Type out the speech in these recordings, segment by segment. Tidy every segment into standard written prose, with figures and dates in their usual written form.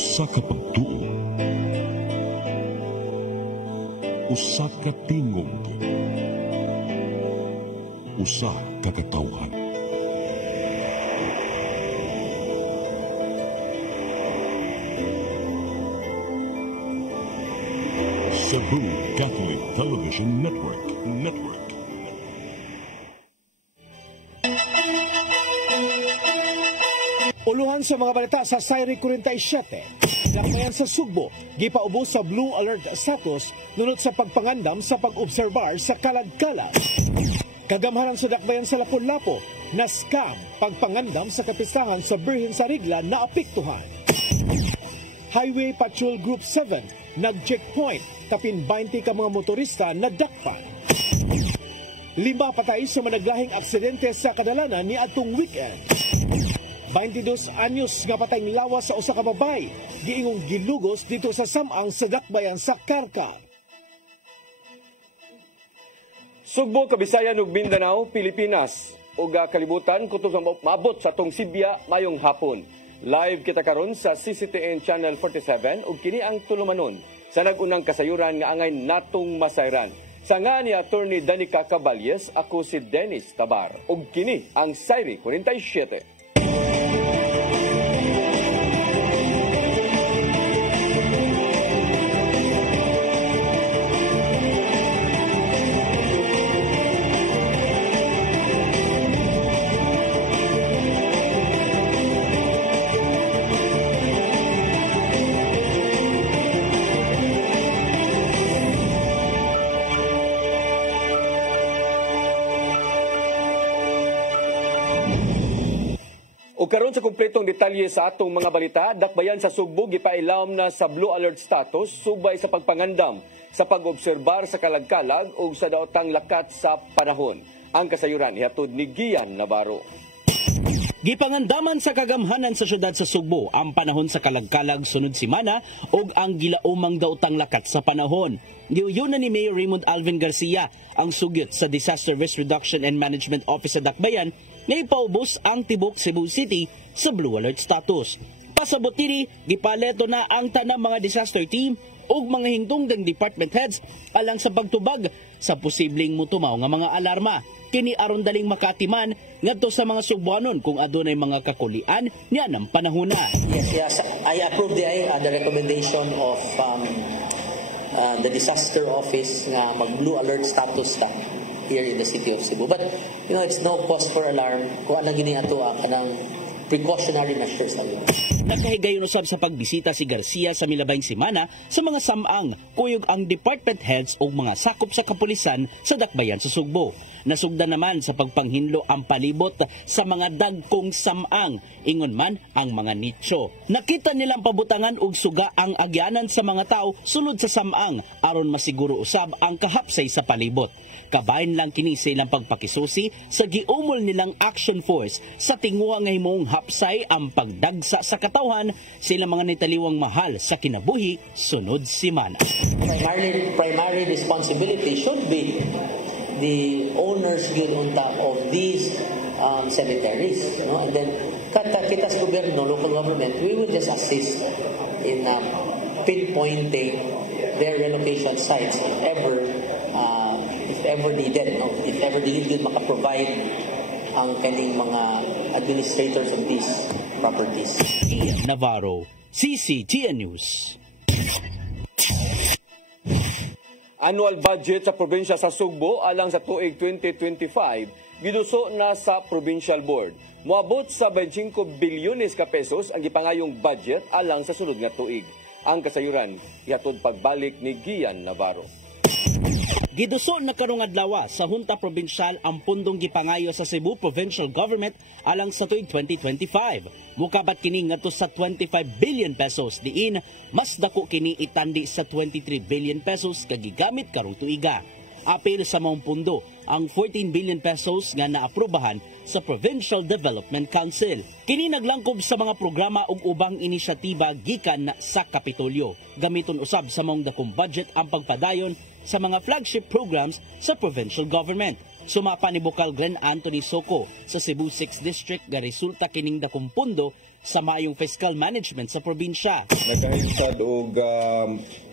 Usa ka pagtuo, usa ka tingog, usa ka katawhan. Cebu Catholic Television Network. Uluhan sa mga balita sa Sayri 47. Dakbayan sa Sugbo, gipaubos sa Blue Alert status nunod sa pagpangandam sa pag-obserbar sa kalag-kalag. Kagamhanan sa dakbayan sa Lapu-Lapu, na scam pagpangandam sa kapistahan sa Birhen sa Rigla na apektuhan. Highway Patrol Group 7 nag-checkpoint, kapin 20 ka mga motorista nadakpan. 5 patay sa managlahing aksidente sa kadalanan ni atong weekend. 22 anyos nga patayng lawas sa usa ka babay, giingong gilugos dito sa samang sa dakbayan sa Karkar. Sugbo, Kabisayan ug Mindanao, Pilipinas. Ug kalibutan kutob sa maabot sa tong Sibya mayong hapon. Live kita karon sa CCTN Channel 47 ug kini ang tulumanon sa nagunang kasayuran nga angay natong masayran. Sa nga ni Attorney Danica Caballes, ako si Dennis Tabar ug kini ang Sayri 47. Karon sa kumpletong detalye sa atong mga balita, dakbayan sa Sugbo gipailawom na sa Blue Alert status subay sa pagpangandam sa pag-obserbar sa kalagkalag ug sa daotang lakat sa panahon. Ang kasayuran hihatod ni Gian Navarro. Gipangandaman sa kagamhanan sa syudad sa Sugbo ang panahon sa kalagkalag sunod semana ug ang gilaumang daotang lakat sa panahon. Giuyon na ni Mayor Raymond Alvin Garcia ang sugyot sa Disaster Risk Reduction and Management Office sa Dakbayan na ipaubos ang tibok Cebu City sa Blue Alert status. Pasabot diri, gipaleto na ang tanang mga disaster team ug mga hingtunggang department heads alang sa pagtubag sa posibleng mutumaw nga mga alarma. Kini aron daling makatiman ngadto sa mga Sugbuanon kung adunay mga kakulian niya ng panahona. Yes, I approve the recommendation of the disaster office nga mag blue alert status ka here in the city of Cebu. But it's no cause for alarm kung anong gini ato kanang precautionary measures na yun. Nakahigayon usab sa pagbisita si Garcia sa milabayng semana sa mga samang kuyog ang department heads o mga sakop sa kapulisan sa Dakbayan sa Sugbo. Nasugdan naman sa pagpanghinlo ang palibot sa mga dagkong samang, ingon man ang mga nicho. Nakita nilang pabutangan og suga ang agyanan sa mga tao sulod sa samang aron masiguro usab ang kahapsay sa palibot. Kabahin lang kini sa ilang pagpakisusi sa giumol nilang action force sa tingwa nga himong hapsay ang pagdagsa sa katawhan sa ilang mga nitaliwang mahal sa kinabuhi sunod semana. Primary responsibility should be the owners yun of these cemeteries. And then kita sa gobyerno, local government, we will just assist in pinpointing their relocation sites if ever needed, if ever needed makaprovide ang kaning mga administrators of these properties. Ian Navarro, CCTN News. Annual budget sa probinsya sa Sugbo alang sa tuig 2025 giduso na sa Provincial Board. Moabot sa 25 bilyones ka pesos ang gipangayong budget alang sa sunod nga tuig. Ang kasayuran ihatod pagbalik ni Gian Navarro. Giduso na karong adlaw sa Hunta Provincial ang pundong gipangayo sa Cebu Provincial Government alang sa tuig 2025. Mukabat kini ngadto sa 25 billion pesos diin mas dako kini itandi sa 23 billion pesos kagigamit karong tuiga. Apil sa maong pundo ang 14 billion pesos nga naaprubahan sa Provincial Development Council. Kini naglangkob sa mga programa ug ubang inisyatiba gikan sa Kapitolyo. Gamiton usab sa maong dakong budget ang pagpadayon sa mga flagship programs sa provincial government. Sumapa ni Bokal Glen Anthony Soco sa Cebu 6th District nga resulta kining dakong pundo sa mayong fiscal management sa probinsya. Nagkahinsad og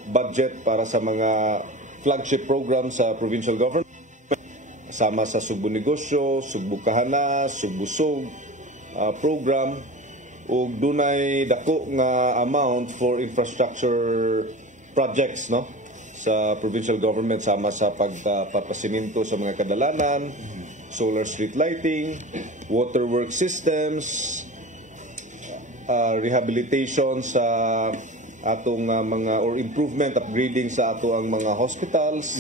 budget para sa mga flagship program sa provincial government. Sama sa Sugbo Negosyo, Sugbo Kahanas, Sugbo Sug program ug dunay dako nga amount for infrastructure projects no sa provincial government sama sa pagpapasiminto sa mga kadalanan, solar street lighting, waterwork systems, rehabilitation sa atong mga or improvement, upgrading sa ato ang mga hospitals.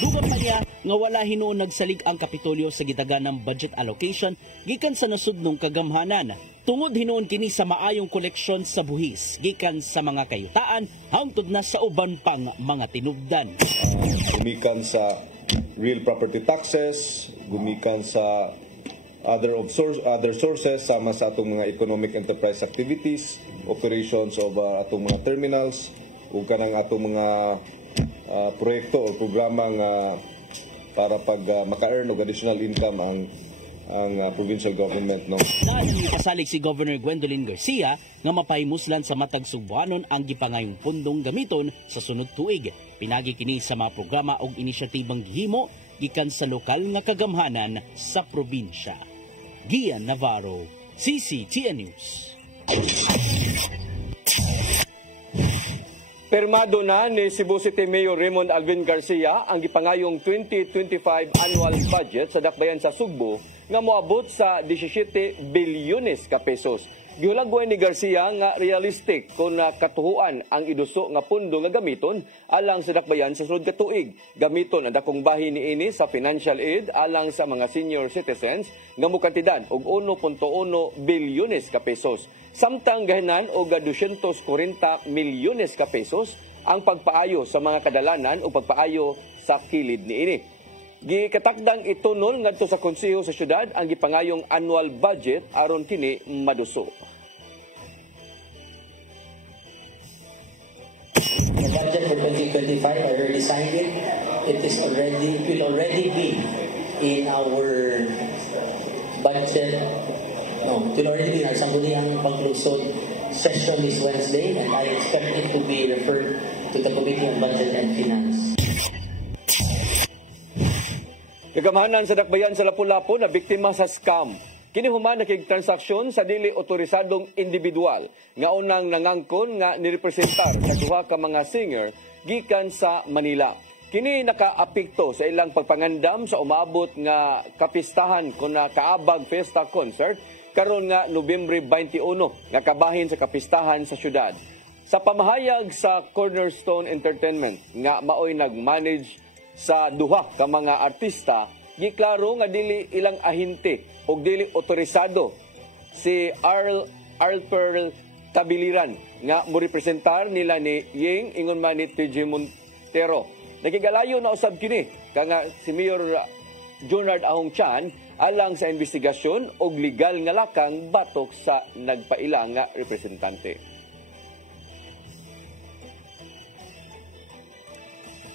Dugang pa niya nga wala hinuon nagsalig ang Kapitolyo sa gitagan ng budget allocation gikan sa nasudnong kagamhanan. Tungod hinuon kini sa maayong koleksyon sa buhis gikan sa mga kayutaan hangtod na sa uban pang mga tinubdan. Gumikan sa real property taxes, gumikan sa other sources sama sa atong mga economic enterprise activities, operations of atong mga terminals ug kanang atong mga proyekto o programa nga para pag maka-earn og additional income ang provincial government no. Nasalig si Governor Gwendolyn Garcia nga mapahimoslan sa matag Subuanon ang gipangayong pundong gamiton sa sunod tuig. Pinagi kini sa mga programa ug inisyatibang gihimo gikan sa lokal nga kagamhanan sa probinsya. Gian Navarro, CCTN News. Permado na ni Cebu City Mayor Raymond Alvin Garcia ang gipangayong 2025 annual budget sa dakbayan sa Sugbo nga moabot sa 17 bilyones ka pesos. Gihulagway ni Garcia nga realistic kung katuhuan ang iduso nga pundo nga gamiton alang sa dakbayan sa sunod ka tuig. Gamiton ang dakong bahin niini sa financial aid alang sa mga senior citizens nga mokantidad og 1.1 bilyones ka pesos. Samtang gahinan og 240 milyones ka pesos ang pagpaayo sa mga kadalanan o pagpaayo sa kilid niini. Gikatakdang itunol ngadto sa konseho sa syudad ang gipangayong annual budget aron kini maduso. The budget for 2025, I already signed it. It will already be in our budget. No, it will already be in our sangguniang panglusod session this Wednesday, and I expect it to be referred to the Committee on Budget and Finance. Kagamhanan sa dakbayan sa Lapu-Lapu na biktima sa scam. Kini human nakig-transaksyon sa dili otorisadong individual nga unang nangangkon nga nirepresentar sa duha ka mga singer gikan sa Manila. Kini nakaapekto sa ilang pagpangandam sa umabot nga kapistahan kun na kaabag Fiesta Concert karon nga Nobyembre 21 nga kabahin sa kapistahan sa syudad. Sa pamahayag sa Cornerstone Entertainment nga maoy nag-manage sa duha ka mga artista, giklaro nga dili ilang ahente o dili otorisado si Arper Tabiliran nga morepresentar nila ni Ying ingon man ni TJ Montero. Nakigalayo na usab kini kanga si Mayor Junard Ahong Chan alang sa investigasyon og legal nga lakang batok sa nagpaila nga representante.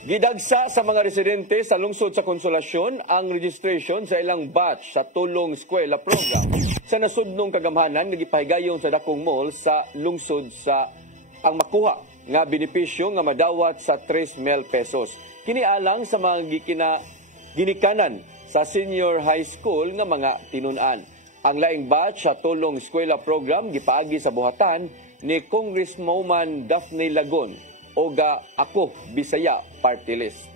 Gidagsa sa mga residente sa lungsod sa Konsolasyon ang registration sa ilang batch sa Tulong Eskwela Program sa nasudnong kagamhanan nga gipahigayon sa dakong mall sa lungsod sa ang makuha nga benepisyo nga madawat sa 3,000 pesos. Kini alang sa mga ginikanan sa senior high school nga mga tinun-an. Ang laing batch sa Tulong Eskwela Program gipaagi sa buhatan ni Congresswoman Daphne Lagon o Ako Bisaya Party List.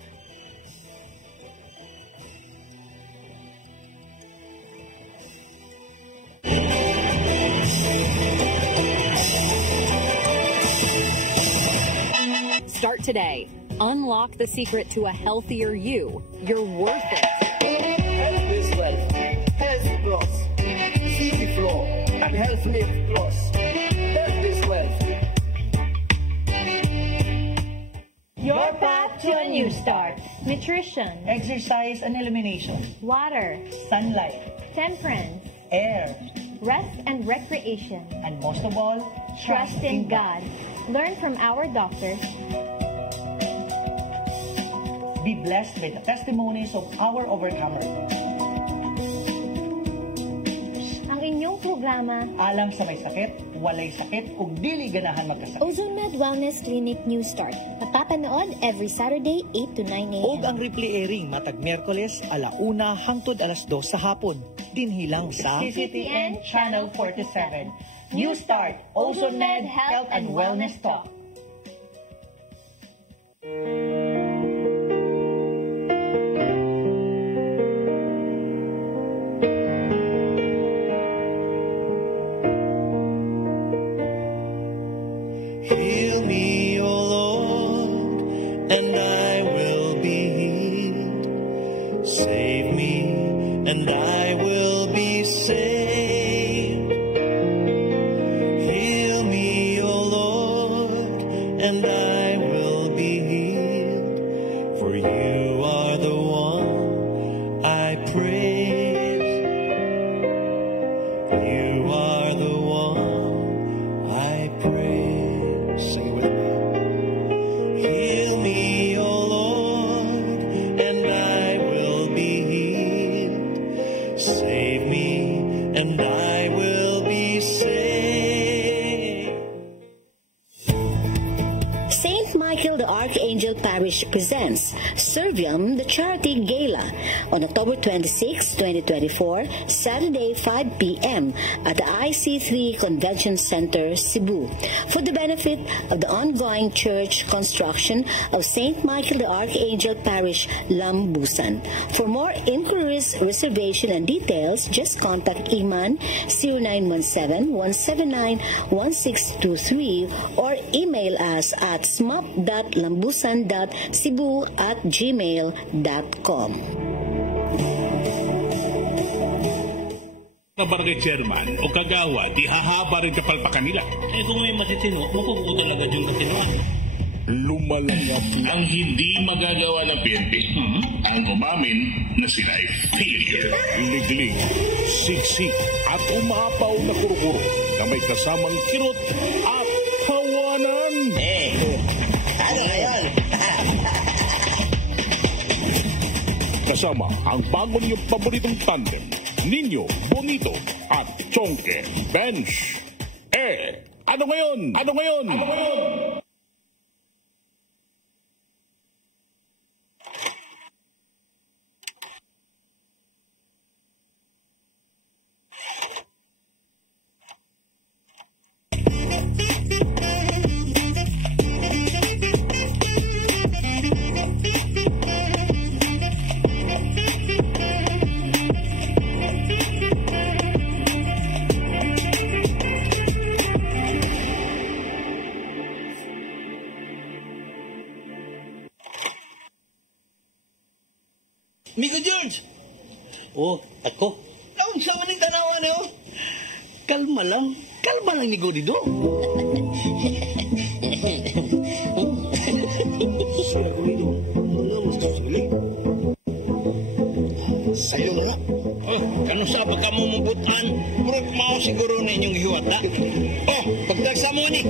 Start today. Unlock the secret to a healthier you. You're worth it. Health is wealth. Health plus. CP Flow and Health Lift Plus. Health is wealth. Your path to a new start. Nutrition, Exercise and elimination. water, Sunlight. temperance, Air. rest and recreation. And most of all, Trust in God. Learn from our doctors. Be blessed by the testimonies of our overcomers. programa Alam sa may sakit, walay sakit, ug dili ganahan magkasakit. Ozone Med Wellness Clinic New Start. Mapapanood every Saturday 8 to 9 a.m. Ug ang replay airing matag Miyerkules 1:00 hangtod 2:00 sa hapon. Dinhilang sa CCTN Channel 47. New Start, Ozone Med Health and Wellness Talk. Heal me, O Lord, and I will be healed. Save me, and I will be saved. Heal me, O Lord, and I will be healed. For you are the one I praise. You are the one I praise. Sing it with me. Heal me, O Lord, and I will be healed. Save me, and I will be saved. St. Michael the Archangel Parish presents Servium the Charity Gala on October 26, 2024, Saturday 5 p.m. at the IC3 Convention Center, Cebu, for the benefit of the ongoing church construction of St. Michael the Archangel Parish, Lambusan. For more inquiries, reservation, and details, just contact Iman 0917-179-1623 or email us at smap.lambusan.cebu@gmail.com. Na barangay chairman o kagawad, ihahaba rin kapalpakan nila. Eh kung may matitino, mapuputo talaga yung katinuan. Lumalangap ang hindi magagawa ng PNP. Ang umamin na sila ay failure. liglig, siksik at umapaw na kurukuro na may kasamang kirot at tawanan. Ano ngayon? Kasama ang bago niyong paboritong tandem, Nino Bonito at Chonke Bench. Ano ngayon? Ano ngayon? Ano ngayon? Migo George! Oh, ako? Naon sa maning tanawan niyo? Kalma lang ni Godido. Sila Godido, ano mo sa sulit? Sa'yo na. Oh, kano sa pagkamumubutan, murag mao siguro na inyong hiwat na. Oh, pagtagsa mo ni.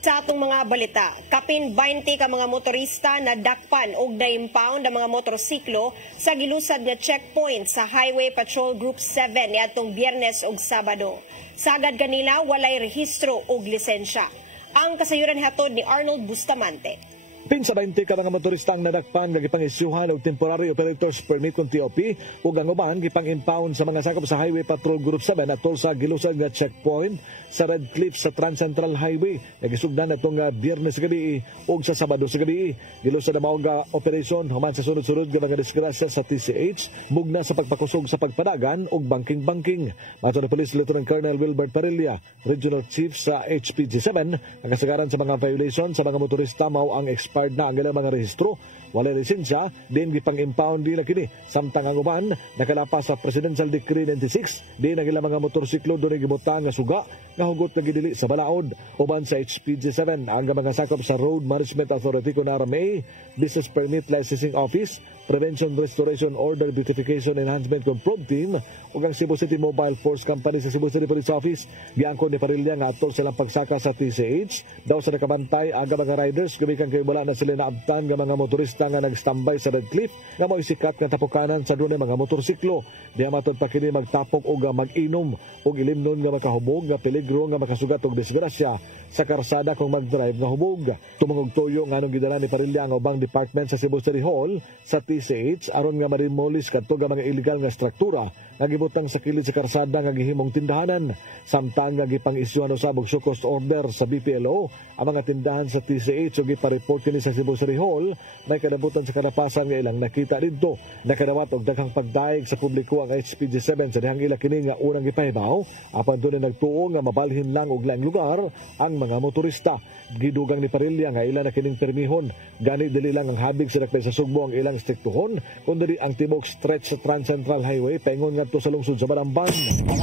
Sa atong mga balita, kapin 20 ka mga motorista na dakpan og na-impound ang mga motorsiklo sa gilusad nga checkpoint sa Highway Patrol Group 7 niadtong Biyernes ug Sabado. Sagad kanila walay rehistro og lisensya. Ang kasayuran hatod ni Arnold Bustamante. Pinsa 20 ka mga motorista ang nadakpan nga gipangisyuhan og temporary operators permit kung TOP ug ang uban gipang-impound sa mga sakop sa Highway Patrol Group 7 atol sa gilusad nga checkpoint sa Red Cliff sa Trans Central Highway. Nagisugdan atong Biyernes gabi ug sa Sabado sa gabi. Gilusad ang mga operasyon human sa sunod-sunod nga mga disgrasya sa TCH mugna sa pagpakusog sa pagpadagan ug banking-banking. Mato ni Police Lieutenant Colonel Wilbert Parilla, Regional Chief sa HPG7, ang kasagaran sa mga violation sa mga motorista mao ang expired na ang ilang mga rehistro, walay lisensya, din gipang-impound din na kini. Samtang ang uban, nakalapas sa Presidential Decree 96, din ang ilang mga motorsiklo doon gibutang nga suga, nga hugot na gidili sa balaod. Uban sa HPG7, ang mga sakop sa Road Management Authority kunara may Business Permit Licensing Office, Prevention Restoration Order Beautification Enhancement Control Team ug ang Cebu City Mobile Force Company sa Cebu City Police Office giangkon ni Parilla nga ato silang pagsaka sa TCH daw sa nakabantay aga mga riders gumikan kay wala na sila naabtan nga mga motorista nga nagstambay sa Red Cliff nga mo'y sikat nga tapukanan sa dunay mga motorsiklo. Diha matod pa kini magtapok o mag-inom ug ilimnon nga makahubog nga peligro nga makasugat og disgrasya sa karsada kung mag-drive nga hubog. Tumangog tuyo nga anong gidala ni Parilla ang ubang department sa Cebu City Hall sa TCH aron nga ma-demolish kadto nga mga illegal nga struktura nga gibutang sa kilid sa karsada nga gihimong tindahanan. Samtang nga gipang-isyuhan usab og show cause order sa BPLO ang mga tindahan sa TCH ug gipa-report kini sa Cebu City Hall may kadabutan sa kalapasan nga ilang nakita didto. Nakadawat og daghang pagdaig sa publiko ang HPG7 sa dihang ila kini nga unang gipahibaw apan dunay nagtuo nga mabalhin lang og laing lugar ang mga motorista. Gidugang ni Parilla nga ila na kining permihon gani dili lang ang habig sa dakpay sa Sugbo ang ilang striktuhon kundi ang tibok stretch sa Trans Central Highway paingon ngadto sa lungsod sa Balamban.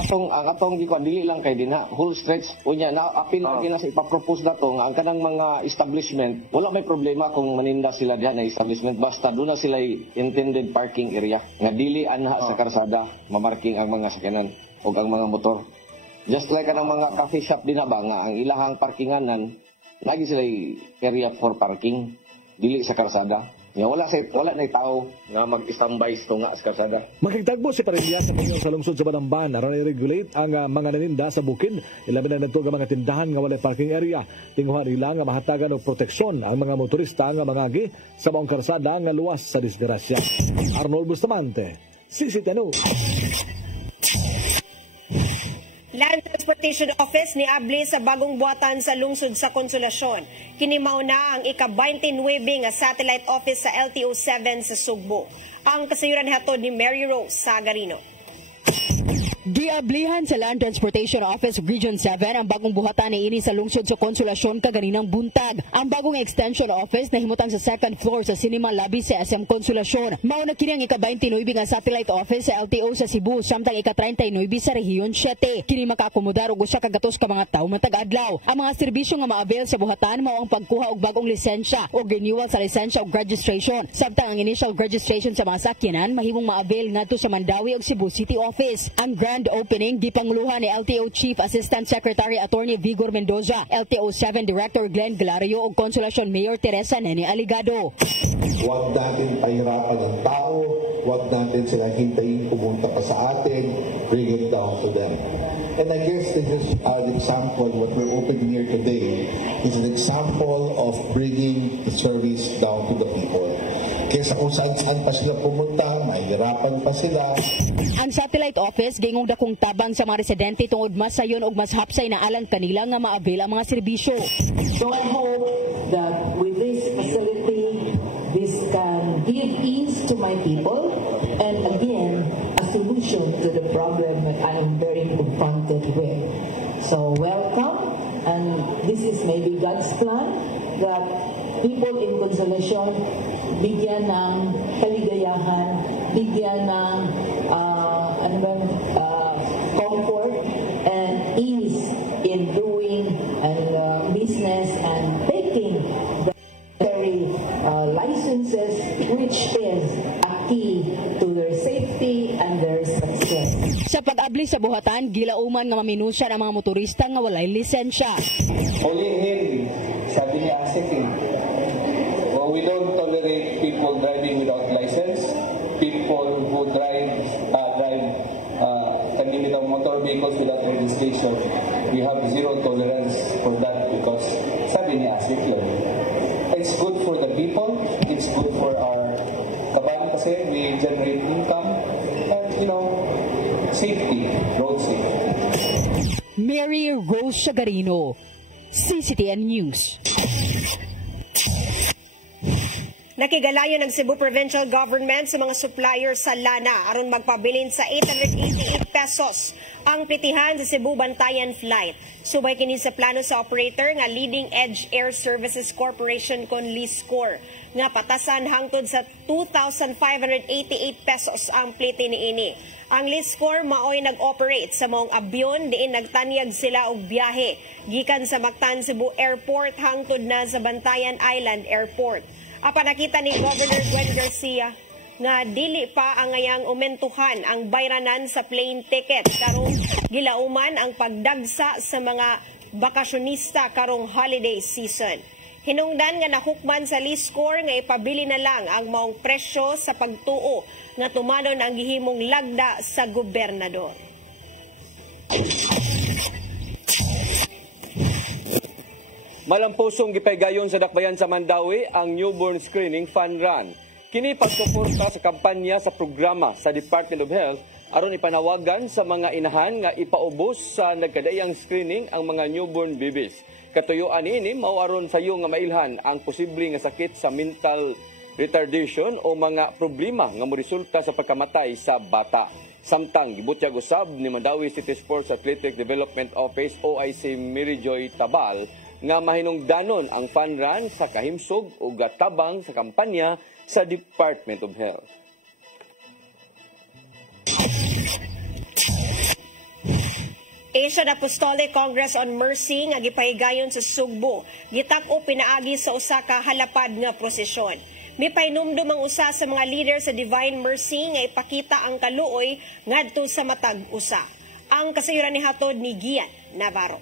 Ang atong gikuan dili lang kay dinha whole stretch unya na apil lagi na sa ipapropose nato nga ang kanang mga establishment wala may problema kung maninda sila diha na establishment basta doon na sila intended parking area nga dili anha sa karsada mamarking ang mga sakyanan o ang mga motor. Just like anang mga coffee shop din ba nga ang ilahang parkinganan lagi sila area for parking dili sa karsada. Nga wala na tao nga mag-standby nga sa karsada. Makigtagbo si Parilla sa mga sa lungsod sa Balamban aron i-regulate ang mga naninda sa bukid. Ilabi na nagtuo mga tindahan nga walay parking area. Tinguha nila nga mahatagan og proteksyon ang mga motorista nga mangagi sa maong karsada nga luwas sa disgrasya. Arnold Bustamante, CCTV News. Land Transportation Office ni abli sa bagong buhatan sa lungsod sa Konsolasyon. Kini mao na ang ika-29 nga satellite office sa LTO-7 sa Sugbo. Ang kasayuran hatod ni Mary Rose Sagarino. Giablihan sa Land Transportation Office Region 7 ang bagong buhatan ni ini sa lungsod sa Konsolasyon kaganinang buntag. Ang bagong extension office na himutang sa second floor sa Cinema Lobby sa SM Konsolasyon. Mao na kini ang ika-29 nga satellite office sa LTO sa Cebu samtang ika-39 sa Rehiyon 7. Kini makaakomodar og usa ka gatos ka mga tawo matag adlaw. Ang mga serbisyo nga ma-avail sa buhatan mao ang pagkuha og bagong lisensya o renewal sa lisensya ug registration. Samtang ang initial registration sa mga sakyanan mahimong ma-avail ngadto sa Mandawi ug Cebu City Office. Ang grand opening gipangluhan ni LTO Chief Assistant Secretary Attorney Vigor Mendoza, LTO 7 Director Glenn Glario ug Konsolasyon Mayor Teresa Nene Aligado. Huwag natin pahirapan ang tao, huwag natin sila hintayin pumunta pa sa atin, bring it down to them. And I guess this is an example, what we're opening here today is an example of bringing the service down to the people. Kesa kung saan pa sila pumunta, mahirapan pa sila. Ang satellite office gingong dakong tabang sa mga residente tungod mas sayon og mas hapsay na alang kanila nga ma-avail ang mga serbisyo. So I hope that with this facility, this can give ease to my people and again, a solution to the problem that I am very confronted with. So welcome, and this is maybe God's plan that people in Konsolasyon bigyan ng kaligayahan, bigyan ng comfort and ease in doing business and taking the necessary licenses, which is a key to their safety and their success. Sa pag-abli sa buhatan, gilauman nga maminusyan ang mga motorista nga walay lisensya. Hulihin, sabi ni Asik, we don't tolerate people driving without license, people who drive motor vehicles without registration. We have zero tolerance for that because sabi ni Asik lang, it's good for the people, it's good for our kaban kasi we generate income and safety, road safety. Mary Rose Sagarino, CCTN News. Nakigalayo ng Cebu Provincial Government sa mga suppliers sa lana aron magpabilin sa 888 pesos ang plitihan sa Cebu Bantayan Flight. Subay kini sa plano sa operator nga Leading Edge Air Services Corporation kon LISCOR nga patasan hangtod sa 2,588 pesos ang pliti niini. Ang LISCOR maoy nag-operate sa maong abyon diin nagtanyag sila og biyahe gikan sa Mactan Cebu Airport hangtod na sa Bantayan Island Airport. Apa nakita ni Governor Gwen Garcia nga dili pa angayang umentuhan ang bayranan sa plane ticket karong gilauman ang pagdagsa sa mga bakasyonista karong holiday season. Hinungdan nga nahukman sa Liscor nga ipabili na lang ang maong presyo sa pagtuo nga tumanon ang gihimong lagda sa gobernador. Malampusong gipaygayon sa dakbayan sa Mandawi ang newborn screening fun run. Kini pagsuporta sa kampanya sa programa sa Department of Health aron ipanawagan sa mga inahan nga ipaubos sa nagkadayang screening ang mga newborn babies. Katuyuan ini mao aron sayo nga mailhan ang posible nga sakit sa mental retardation o mga problema nga moresulta sa pagkamatay sa bata. Samtang gibutyag usab ni Mandawi City Sports Athletic Development Office OIC Mary Joy Tabal nga mahinungdanon ang fun run sa kahimsog o gatabang sa kampanya sa Department of Health. Asian Apostolic Congress on Mercy nga gipahigayon sa Sugbo, gitak-o pinaagi sa usa ka halapad nga prosesyon. Mipainomdom ang usa sa mga leader sa Divine Mercy nga ipakita ang kaluoy ngadto sa matag usa. Ang kasayuran ni hatod ni Gian Navarro.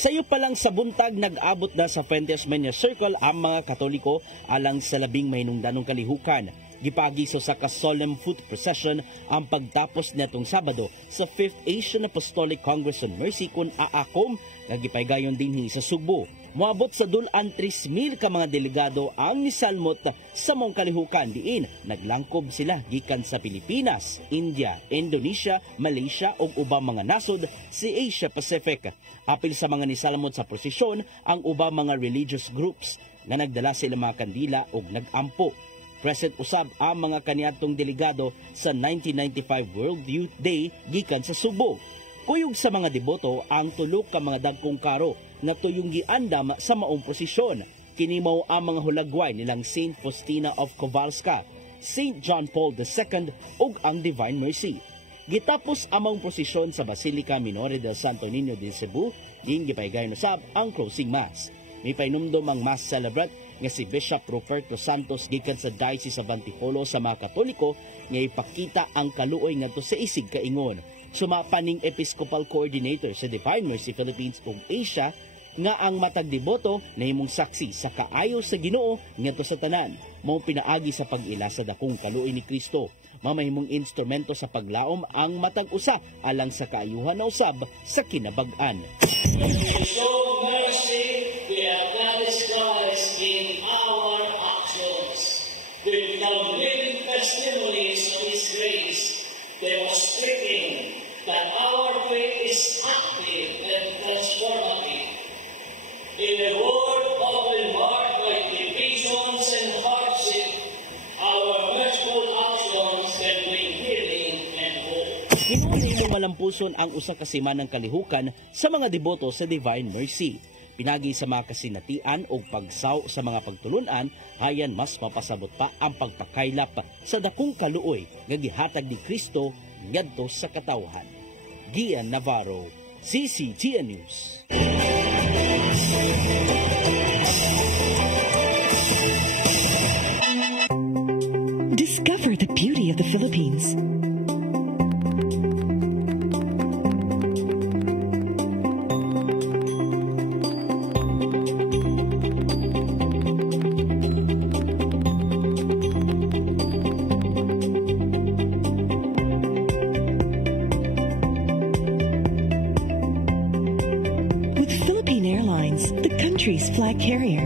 Sayo pa lang sa buntag nag-abot na sa Fuentes Mania Circle ang mga Katoliko alang sa labing mahinungdanong kalihukan. Gipagiso sa ka-solemn foot procession ang pagtapos netong Sabado sa 5th Asian Apostolic Congress on Mercy kun aakom nga gipaygayon dinhi sa Sugbo. Moabot sa dulan 3,000 ka mga delegado ang nisalmot sa mong kalihukan diin. Naglangkob sila gikan sa Pilipinas, India, Indonesia, Malaysia ug ubang mga nasod si Asia Pacific. Apil sa mga nisalmot sa prosesyon ang ubang mga religious groups nga nagdala sila mga kandila ug nag-ampo. Present usab ang mga kaniadtong delegado sa 1995 World Youth Day gikan sa Sugbo. Kuyog sa mga deboto ang tulok ka mga dagkong karo na tuyong giandam sa maong prosesyon. Kinimaw ang mga hulagway nilang Saint Faustina of Kowalska, Saint John Paul II ug ang Divine Mercy. Gitapos amang prosesyon sa Basilica Minore del Santo Niño de Cebu, din gipaygayon usab ang closing mass. May painumdom ang mass celebrant nga si Bishop Ruperto Santos gikan sa Diocese of Antipolo sa mga Katoliko nga ipakita ang kaluoy ngadto sa isig kaingon. Sumapaning Episcopal Coordinator sa Divine Mercy Philippines ug Asia nga ang matag deboto nahimong saksi sa kaayo sa Ginoo ngadto sa tanan. Mao pinaagi sa pag-ila sa dakong kaluoy ni Kristo. Mamahimong instrumento sa paglaom ang matag usa alang sa kaayuhan na usab sa kinabag-an. Show mercy, we acknowledge Christ in our actions. With the living testimonies of His grace, demonstrating that our faith is active and transformative. In a world often marked by divisions and hardship, our merciful actions can bring healing and hope. Hinuunay mo malampuson ang usa ka simanang kalihukan sa mga deboto sa Divine Mercy. Pinagi sa mga kasinatian o pagsaw sa mga pagtulunan, hayan mas mapasabot pa ang pagpakaylap sa dakong kaluoy nga gihatag ni Kristo ngadto sa katawhan. Gian Navarro, CCTN News. Discover the beauty of the Philippines. Country's flag carrier.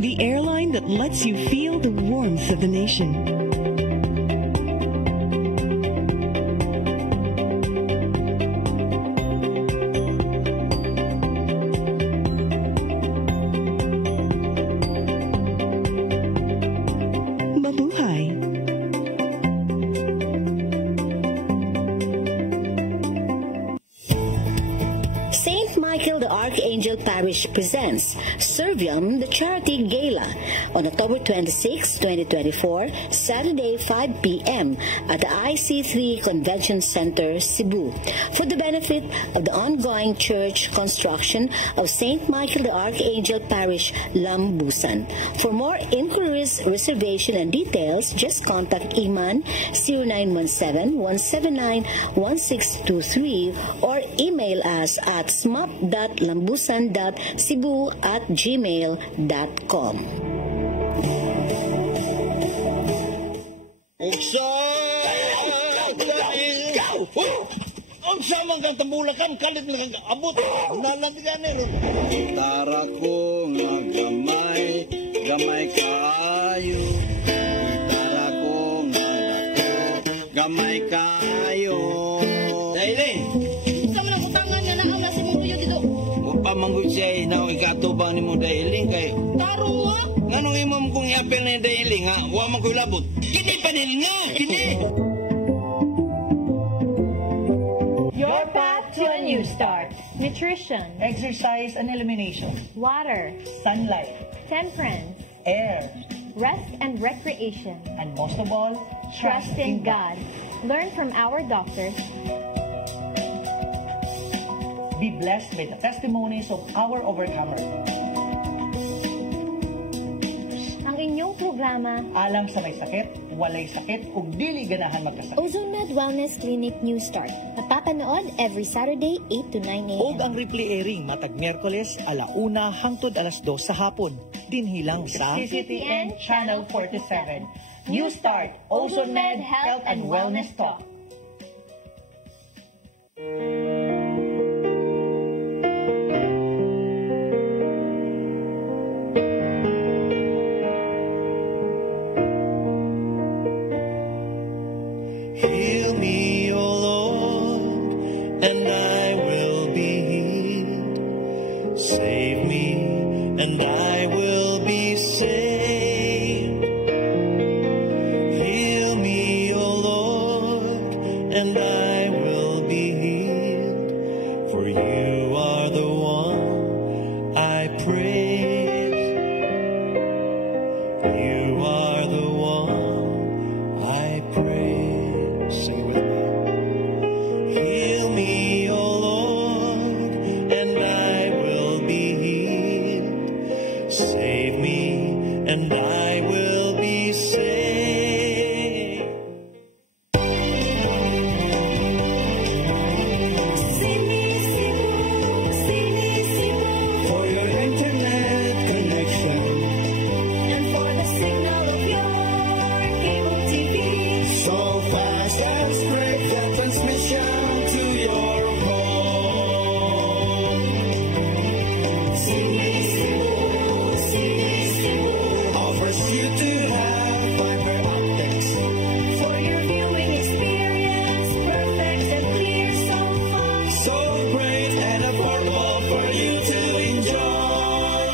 The airline that lets you feel the warmth of the nation. Angel Parish presents Servium, the Charity Gala on October 26, 2024, Saturday 5 p.m. at the IC3 Convention Center, Cebu, for the benefit of the ongoing church construction of St. Michael the Archangel Parish, Lambusan. For more inquiries, reservation, and details, just contact Iman 0917-179-1623 or email us at smap.lambusan.cebu@gmail.com. Ang samang kang tambulakan, kalit na kang abot. Nalatigan eh ron. Tara ko nga gamay kaayo. Tara ko nga dako, gamay kaayo. Dahil Isa mo lang utangan nga naaw na si Mungkuyo dito. Pamanggoy siya na ikatuba ni mo dahiling kay. Tarong nga. Nganong imam kong iapel na yung dahiling ha? Huwag man ko'y labot. Kini pa nil nga, kini. Your path to a new start. Nutrition, exercise and elimination, Water, sunlight, temperance, air, rest and recreation. and most of all, Trust in God. Learn from our doctors. Be blessed by the testimonies of our overcomers. Ang inyong programa, Alam sa may sakit, walay sakit, ug dili ganahan magkasakit. Ozone Med Wellness Clinic News Start. Napapanood every Saturday 8 to 9 a.m. Og ang replay airing matag Miyerkules 1:00 hangtod 2:00 sa hapon. Dinhilang sa CCTN Channel 47. New Start, Ozone Med Health and Wellness Talk. Heal me, O Lord, and I will be healed. Save me, and I will be saved. Heal me, O Lord, and I will be healed. For you are the one I praise. You are the one I praise. Sing with me. Heal me, O Lord, and I will be healed. Save me, and I will be saved. For your internet connection and for the signal of your cable TV, so fast and straight the transmission to your home. Sini Cebu offers you to have fiber optics for your viewing experience, perfect and clear so far, so great and affordable for you to enjoy.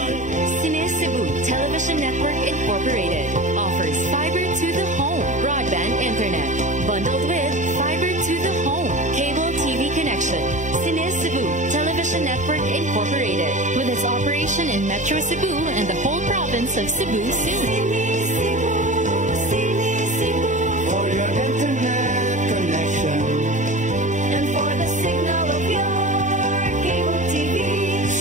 Cine Cebu Television Network Incorporated offers fiber to the home broadband internet bundled with fiber to the home cable TV connection. Cine Cebu Television Network Incorporated with its operation in Metro Cebu and the whole province of Cebu soon. For your internet connection and for the signal of your cable TV,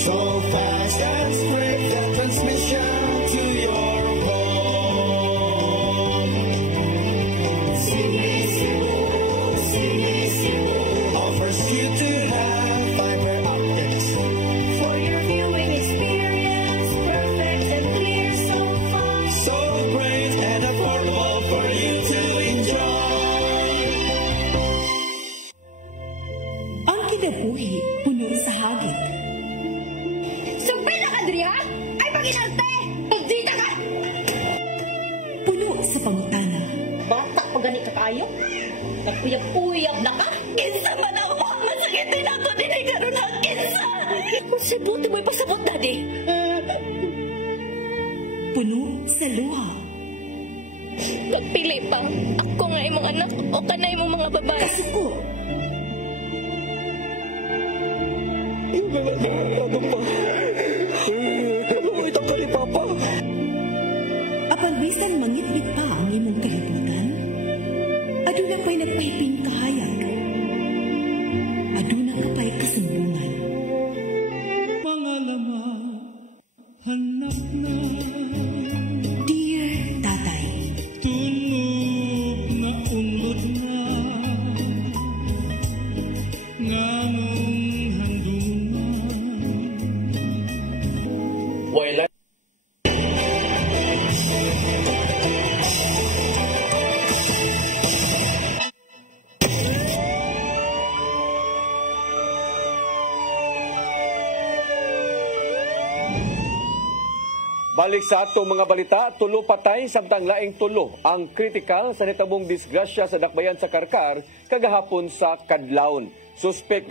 so fast and straight the transmission to your home. Sini Cebu offers you to have fiber optics for your viewing experience, perfect and clear so far, so great and affordable for you to enjoy. Ang kinabuhi, puno sa hagit. Sumpay na ka, Dria! Ay, Panginoon! Pagdita ka! Puno sa pangutana. Bata pa gani ka kayo? Nagpuyag-puyag na ka? Kinsa man ang masakitin ako din ay karoon ang kinsa! Kung si buto mo'y pasabot, Daddy. Puno sa luha. Nagpili pa. Ako nga imong anak o kanay mong mga babae. Kasuko. Yung mga ano pa, Dear Tatay, Tulog na unod na ngamong handungan. Wala. Balik sa atong mga balita, tulo patay samtang laing tulo ang kritikal sa nitabong disgrasya sa dakbayan sa Karkar kagahapon sa Kadlawon. Suspek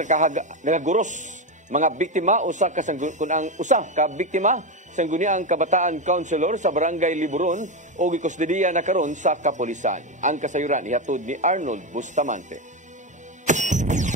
nagaguros mga biktima kun ang usa ka biktima sangguni ang kabataan councilor sa Barangay Liburon o gikustodiya na karon sa kapulisan. Ang kasayuran ihatod ni Arnold Bustamante.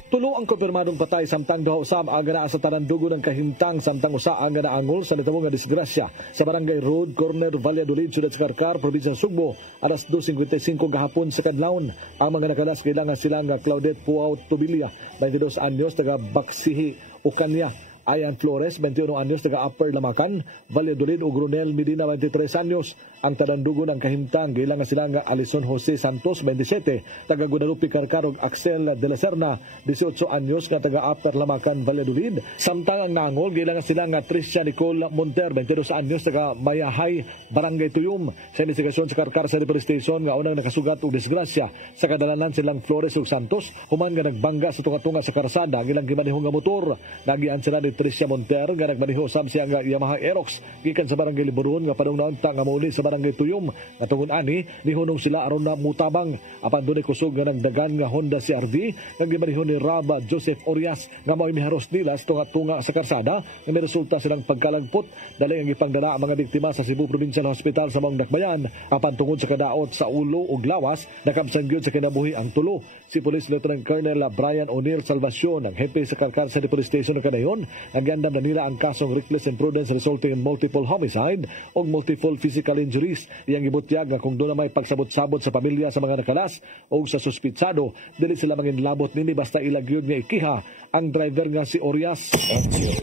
Tulo ang konfirmadong patay samtang duha usab ang ganaa sa Tarandugo ng Kahimtang samtang usa ang ganaangol sa nitabong nga disgrasya sa Barangay Road, Corner, Valladolid, Ciudad Karkar, Probinsya Sugbo, alas 2:55 gahapon sa Kadlawon. Ang mga nakalas kailangan sila nga Claudette Puaw Tobilia, 22 anyos, taga Baksihi, Ocania. Ayan Flores, 21 anyos, taga Upper Lamacan, Valladolid, ug Ronel Medina, 23 anyos. Ang Tarandugo ng Kahimtang, kailangan sila nga Alison Jose Santos, 27, taga Guadalupe Karkar, ug Axel de la Serna, 18 anyos, nga taga Upper Lamacan, Valladolid. Samtang ang nangol, kailangan sila nga Tricia Nicole Monter, 22 anyos, taga Mayahay, Barangay Tuyum. Sa investigasyon sa Karkar sa Police Station, nga unang nakasugat og disgrasya sa kadalanan silang Flores ug Santos, human nga nagbangga sa tunga-tunga sa karsada ang ilang gimanihong nga motor. Nagian sila ni Tricia Monter nga nagmaniho usab siya nga Yamaha Aerox gikan sa Barangay Liburon nga padung ta nga mauli sa Barangay Tuyom. Nga tungod ani nihunong sila aron na mutabang apan dunay kusog nga nagdagan nga Honda CR-V nga gimanihon ni Raba Joseph Orias nga mao'y miharos nila sa tunga-tunga sa karsada nga may resulta silang pagkalagpot. Dali ang ipangdala ang mga biktima sa Cebu Provincial Hospital sa Maong Dakbayan apan tungod sa kadaot sa ulo ug lawas nakabsan gyud sa kinabuhi ang tulo. Si Police Lieutenant Colonel Brian O'Neil Salvacion ang hepe sa Karkar City Police Station ng kadayon nagandam na nila ang kasong reckless imprudence resulting in multiple homicide o multiple physical injuries. Iyang gibutyag nga kung doon na may pagsabot-sabot sa pamilya sa mga nakalas o sa suspitsado, dili sila manginlabot nini basta ilagyod nga ikiha ang driver nga si Orias.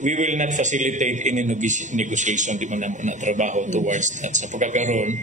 We will not facilitate any negotiation di man na trabaho towards that. Sa pagkakaroon,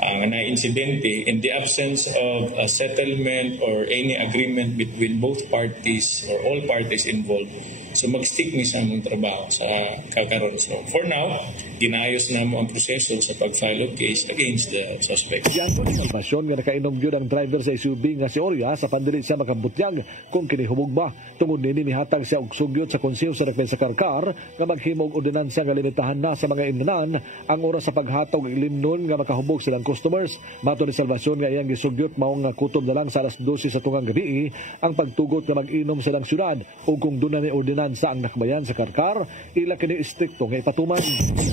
ang na-insidente, in the absence of a settlement or any agreement between both parties or all parties involved, so mag-stick ni sa among trabaho sa kakaroon. So for now, ginayos na mo ang proseso sa pag-file of case against the suspect. Yan po ni Salvacion nga nakainom yun ang driver sa SUV nga si Orias sa pandili siya makabutyag kung kinihubog ba. Tungod nini nihatag siya og sugyot sa konseho sa Dakbayan sa Karkar nga maghimog ordinansa nga limitahan na sa mga imnanan ang oras sa paghatag og limnon nga makahubog silang customers. Mato ni Salvacion nga iyang gisugyot mao nga kutob na lang sa alas 12 sa tungang gabi ang pagtugot nga mag-inom silang syudad ug kung doon na ni ordinansa ang Dakbayan sa Karkar, ila kini istrikto nga ipatuman.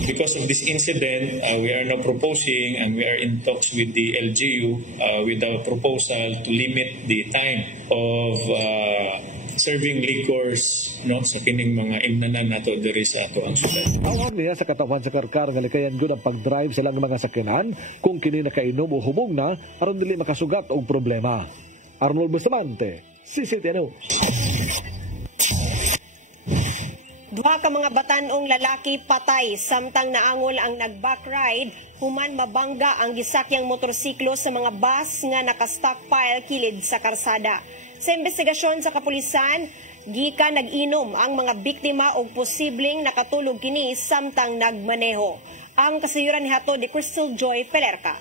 Because of this incident, we are now proposing and we are in talks with the LGU with our proposal to limit the time of serving liquors sa kining mga imnanan nato diri sa ato ang syudad. Awang niya sa katawan sa Karkar nga likayan gud ang pag-drive sa lang mga sakyanan kung kini nakainom o hubog na aron dili makasugat og problema. Arnold Bustamante, CCTV News. Duha ka mga batanong lalaki patay samtang naangol ang nag-backride human mabangga ang gisakyang motorsiklo sa mga bus nga naka-stockpile kilid sa karsada. Sa investigasyon sa kapulisan, gikan nag-inom ang mga biktima og posibleng nakatulog kini samtang nagmaneho. Ang kasayuran ni Hato de Crystal Joy Pelerca.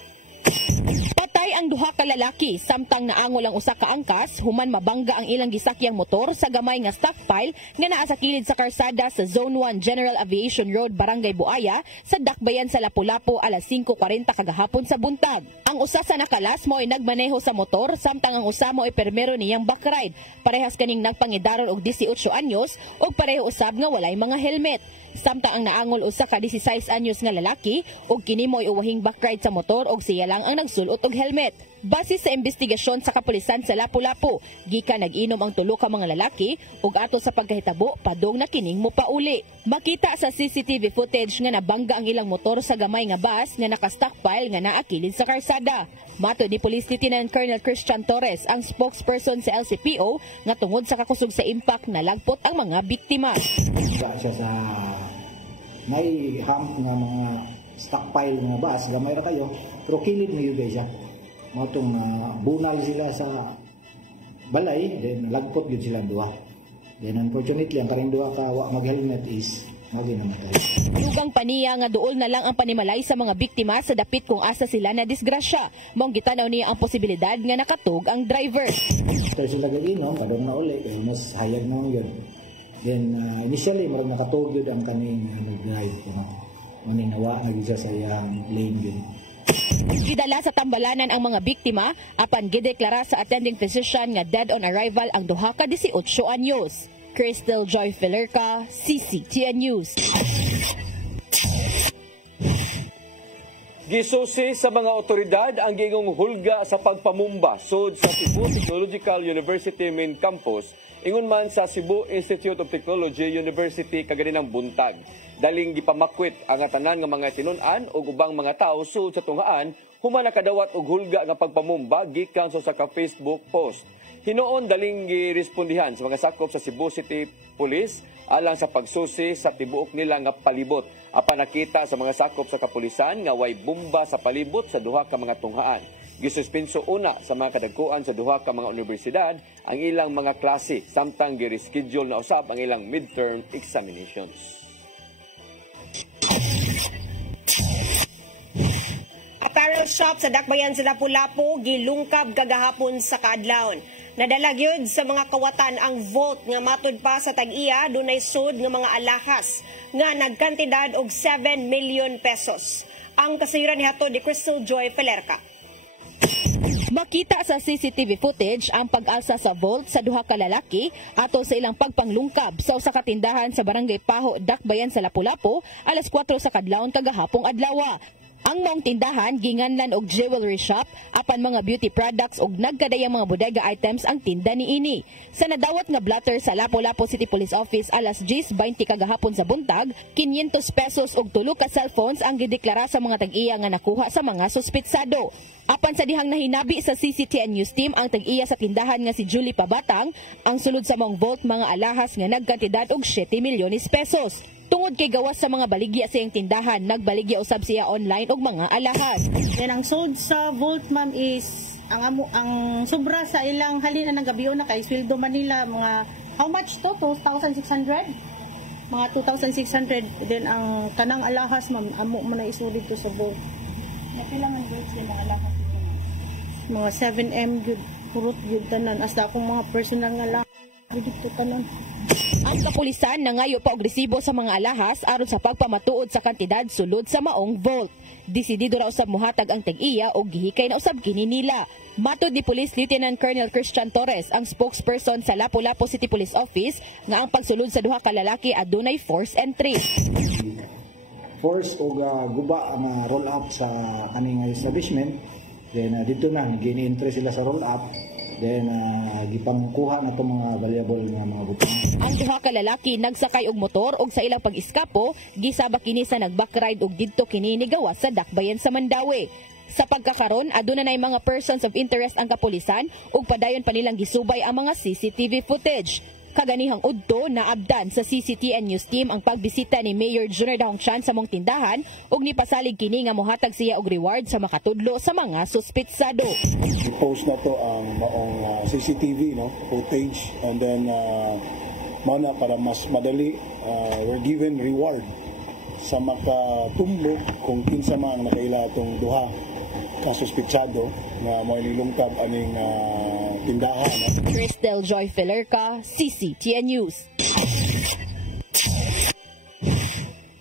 Patay ang duha ka lalaki samtang naangol ang usa ka angkas human mabangga ang ilang gisakyang motor sa gamay nga stockpile nga naa sa kilid sa karsada sa Zone 1 General Aviation Road, Barangay Buaya sa Dakbayan sa Lapu-Lapu alas 5:40 kagahapon sa buntag. Ang usa sa nakalas mo ay nagmaneho sa motor samtang ang usa mo ay permero niyang backride. Parehas kaning nagpangidaron og 18 anyos ug pareho usab nga walay mga helmet. Samtang ang naangol usa ka 16 anyos nga lalaki ug kini mo'y uwahing backride sa motor ug siya lang ang nagsulot og helmet. Base sa investigasyon sa kapulisan sa Lapu-Lapu, gikan nag-inom ang tulo ka mga lalaki ug ato sa pagkahitabo padung na kining mopauli. Makita sa CCTV footage nga nabangga ang ilang motor sa gamay nga bus nga naka-stockpile nga naa kilid sa karsada. Mato ni Police Lieutenant Colonel Christian Torres, ang spokesperson sa LCPO, nga tungod sa kakusog sa impact nalagpot ang mga biktima. Siya sa may hump nga mga stockpile nga bus, gamay ra kayo, pero kilid niyo guys siya. Mao tong bunal sila sa balay, then lagpot gid sila duha. Then unfortunately, ang karing duha ka wa mag-helmet is maginamatay. Dugang paniya nga duol na lang ang panimalay sa mga biktima sa dapit kung asa sila na disgrasya. Mong gitanaw niya ang posibilidad nga nakatug ang driver. After sila gaginom, padong na uli, kaya mas hayag na yun. Then initially, marag nakatug yun ang kaning nag-drive. Maninawa, nag-isa sa iyang lane yun. Gidala sa tambalanan ang mga biktima, apan gideklara sa attending physician nga dead on arrival ang duha ka 18 anyos. Crystal Joy Filerca, CCTN News. Gisusi sa mga otoridad ang gingong hulga sa pagpamumba sud sa Cebu Technological University main campus ingon man sa Cebu Institute of Technology University kaganinang buntag. Daling gipamakwit ang tanan nga mga tinun-an ug ubang mga tawo sud sa tunghaan human nakadawat og hulga nga pagpamumba gikan sa ka Facebook post. Hinoon daling girespondihan sa mga sakop sa Cebu City Police alang sa pagsusi sa tibuok nila nga palibot. Apan nakita sa mga sakop sa kapulisan nga way bomba sa palibot sa duha ka mga tunghaan. Gisuspenso una sa mga kadagkuan sa duha ka mga universidad ang ilang mga klase samtang gi-reschedule na usab ang ilang midterm examinations. Apparel shop sa Dakbayan sa Lapu-Lapu gilungkab kagahapon sa kaadlawon. Nadala gyud sa mga kawatan ang vote nga matud pa sa tag-iya dunay sud nga mga alahas nga nagkantidad og 7 million pesos. Ang kasayuran niadto ni Crystal Joy Filerca. Makita sa CCTV footage ang pag-alsa sa vault sa duha ka lalaki ato sa ilang pagpanglungkab sa usa ka tindahan sa Barangay Paho, Dakbayan sa Lapu-Lapu alas 4 sa kadlawon kagahapong adlaw. Ang maong tindahan ginganlan og jewelry shop apan mga beauty products og nagkadayang mga bodega items ang tinda niini. Sa nadawat nga blatter sa Lapu-Lapu City Police Office alas 10:20 kagahapon sa buntag, 500 pesos og 3 ka cellphones ang gideklara sa mga tag-iya nga nakuha sa mga suspetsado. Apan sa dihang nahinabi sa CCTN News Team ang tag-iya sa tindahan nga si Julie Pabatang, ang sulod sa maong vault mga alahas nga nagkantidad og 7 milyones pesos. Tungod kay gawas sa mga baligya sa iyang tindahan, nagbaligya usab siya online og mga alahas. Then ang sold sa vault ma'am is ang sobra sa ilang halin na gabiyo na kay sweldo Manila mga how much to? 2,600? Mga 2,600. Then ang kanang alahas ma'am amo man na isulit to sa vault. Kailangan gud sa mga alahas mga 7M gud purot gud tanan hasta akong mga personal nga alahas dito kanon. Ang kapulisan nangayo pa og resibo sa mga alahas aron sa pagpamatuod sa kantidad sulod sa maong vault. Desidido ra usab mohatag ang tag-iya og gihikay na usab kini nila. Matud ni Police Lieutenant Colonel Christian Torres, ang spokesperson sa Lapu-Lapu City Police Office, nga ang pagsulod sa duha ka lalaki adunay force entry. Force o guba ang roll up sa kaning establishment. Then dito na gini-entry sila sa roll up. Then gipangkuha na itong mga valuable nga mga butang. Ang duha ka lalaki nagsakay og motor og sa ilang pag-iskapo gisabak kini sa nag-backride og didto kini ni gawas sa Dakbayan sa Mandawi. Sa pagkakaron aduna nay mga persons of interest ang kapulisan ug padayon pa nilang gisubay ang mga CCTV footage. Kaganihang udto naabdan sa CCTN News Team ang pagbisita ni Mayor Junior Dahong Chan sa mong tindahan ug nipasalig kini nga mohatag siya og reward sa makatudlo sa mga suspetsado. I-post na to ang maong CCTV footage and then mana para mas madali we're given reward sa makatumbo kung kinsa man nakaila itong duha kasuspetsado na may nilungkab aning tindahan. Crystal Joy Filerca, CCTN News.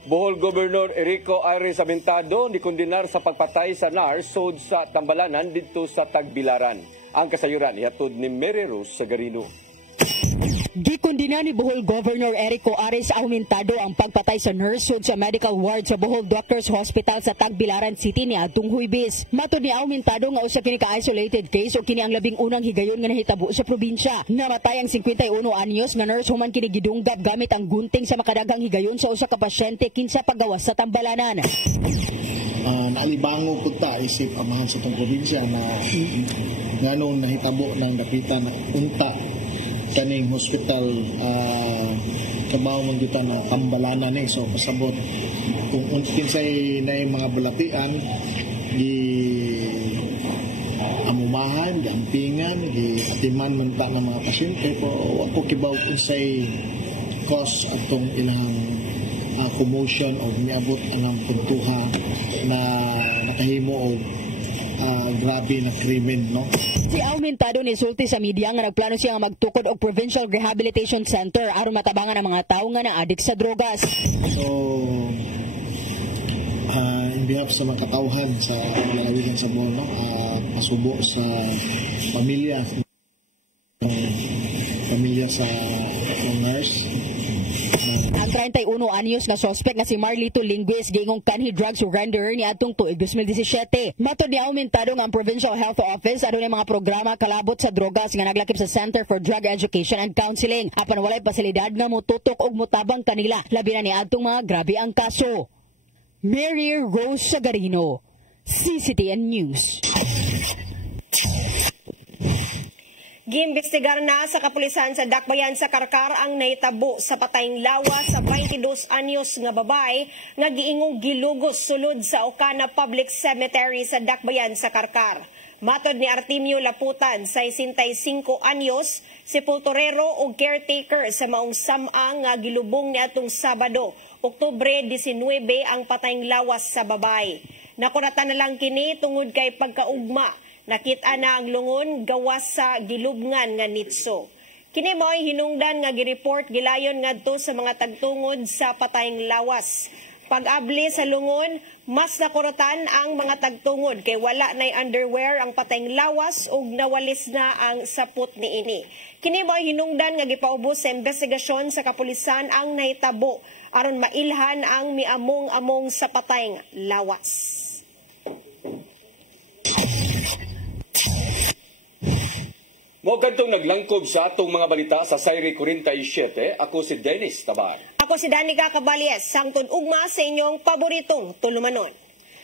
Bohol Governor Erico Aires Aventado nikondenar sa pagpatay sa NAR sud sa Tambalanan didto sa Tagbilaran. Ang kasayuran ihatod ni Mary Rose Sagarino. Gikondina ni Bohol Governor Erico Aires Aumentado ang pagpatay sa nurse sud sa medical ward sa Bohol Doctors Hospital sa Tagbilaran City niadtong Huwebes. Matud ni Aumentado nga usa kini ka isolated case o kini ang labing unang higayon nga nahitabo sa probinsya. Namatay ang 51 anyos nga nurse human kini gidunggab gamit ang gunting sa makadaghang higayon sa usa ka pasyente kinsa paggawas sa Tambalanan. Naalibango po ta isip amahan sa itong probinsya na nganon nahitabo ng dapitan unta kaning hospital trabaho mong kita na Tambalanan so pasabot kung kinsay na yung mga balatian gi amumahan, gampingan, gi atiman man ta ng mga pasyente po ako kibaw kinsay cause atong ilang commotion o niabot ang puntuha na nakahimo o grabe na krimen, no? Si Aumentado ni sulti sa media nga nagplano siya nga magtukod og Provincial Rehabilitation Center aron matabangan ang mga tawo nga na-addict sa drogas. So, in behalf sa mga katawhan sa lalawigan sa Bono, pasubo sa pamilya sa nurse. Ang 31 anyos na sospek nga si Marlito Linguis giingong kanhi drug surrenderer ni atong tuig 2017. Matod ni Aumentado nga ang Provincial Health Office adunay mga programa kalabot sa drogas nga naglakip sa Center for Drug Education and Counseling apan walay pasilidad nga motutok og motabang kanila labi na ni atong mga grabe ang kaso. Mary Rose Sagarino, CCTN News. Giimbestigar na sa kapulisan sa Dakbayan sa Karkar ang nahitabo sa patayng lawas sa 22 anyos nga babay nga giingong gilugos sulod sa Ocana Public Cemetery sa Dakbayan sa Karkar. Matod ni Artemio Laputan, 65 anyos, sepulturero o caretaker sa maong samang nga gilubong niadtong Sabado, Oktubre 19 ang patayng lawas sa babay. Nakuratan na lang kini tungod kay pagkaugma. Nakita na ang lungon gawas sa gilubngan nga nitso. Kini mo'y hinungdan nga gireport gilayon ngadto sa mga tagtungod sa patayng lawas. Pag-abli sa lungon, mas nakuratan ang mga tagtungod kay wala nay underwear ang patayng lawas ug nawalis na ang sapot niini. Kini mo'y hinungdan nga gipaubos sa investigasyon sa kapulisan ang nahitabo aron mailhan ang miamong-among sa patayng lawas. Mo kadtong naglangkob sa atong mga balita sa Sayri 47, ako si Dennis Tabay. Ako si Danica Cabales, sangtod ugma sa inyong paboritong tulumanon.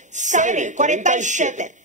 Sayri 47.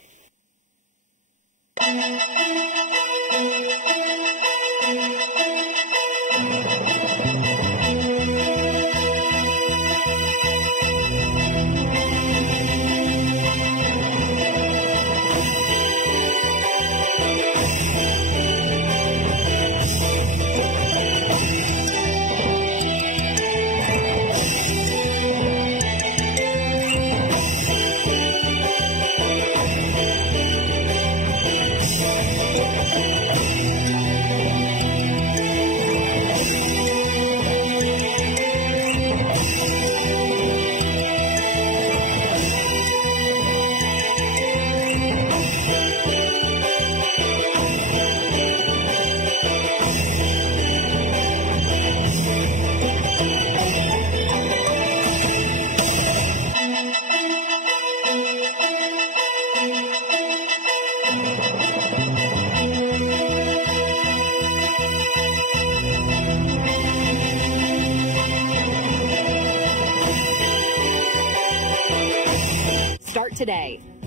Start today.